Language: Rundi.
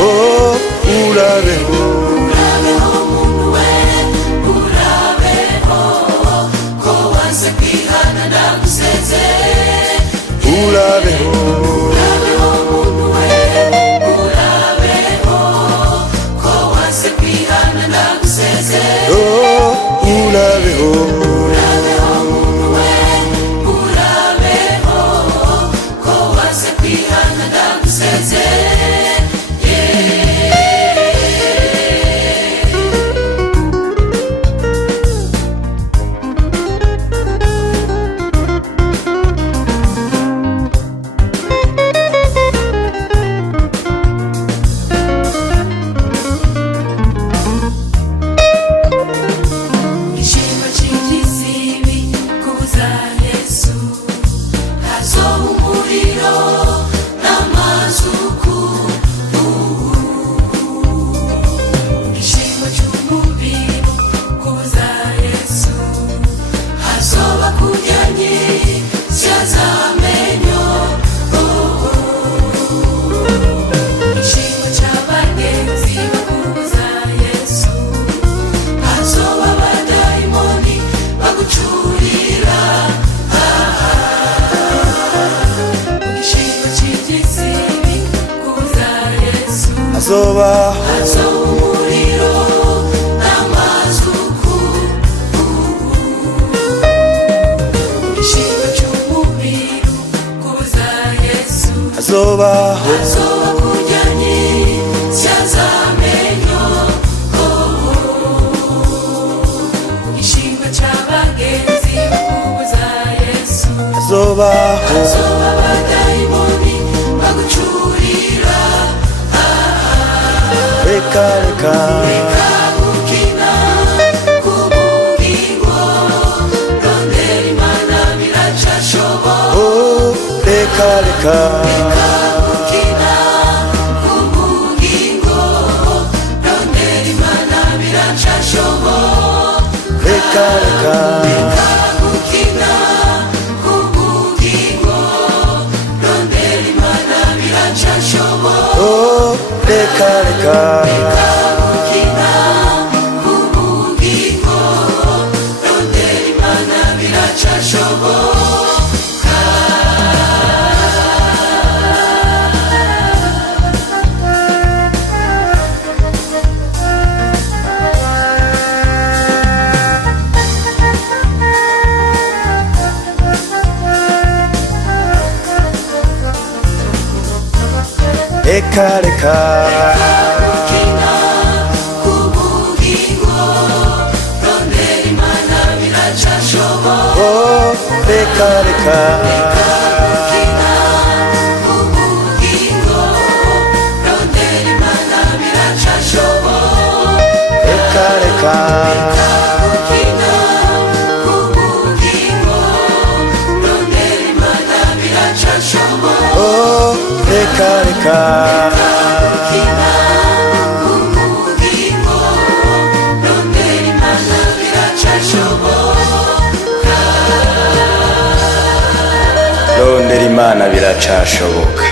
Oh, urabeho urabeho muntu we, urabeho ko wanse kwihana ndaguseze. urabeho Urabeho muntu we, urabeho ko wanse kwihana ndaguseze. Oh, urabeho Urabeho muntu we, urabeho ko wanse kwihana ndaguseze. Ishimwe cy'igisibi kuza Yesu, hazoba umuriro n'amazuku. Ishimwe cy'umubiri kuza Yesu, hazoba kuryanye syazamenyo. Ishimwe cy'abagenzi kuza Yesu, hazoba abadayimoni bagucurira. Ishimwe cy'igisibi kuza Yesu, azobaho hazoba umuriro n'amazuku. Ishimwe cy'umubiri kuza Yesu, azobaho hazoba kuryanye syazamenyo. Ishimwe cy'abagenzi kuza Yesu, azobaho hazoba abadayimoni bagucurira. reka reka Kagukina k'ubugingo, rondera Imana biracashoboka. Oh, reka reka Kagukina k'ubugingo, rondera Imana biracashoboka. reka reka Kagukina k'ubugingo, rondera Imana biracashoboka. Oh, reka reka Kagukina k'ubugingo, rondera Imana biracashoboka. reka reka Kagukina k'ubugingo, rondera Imana biracashoboka. Oh, reka reka Kagukina k'ubugingo, rondera Imana biracashoboka. reka reka Kagukina k'ubugingo, rondera Imana biracashoboka. Oh, reka reka Kagukina k'ubugingo, rondera Imana biracashoboka. rondera Imana biracashoboka.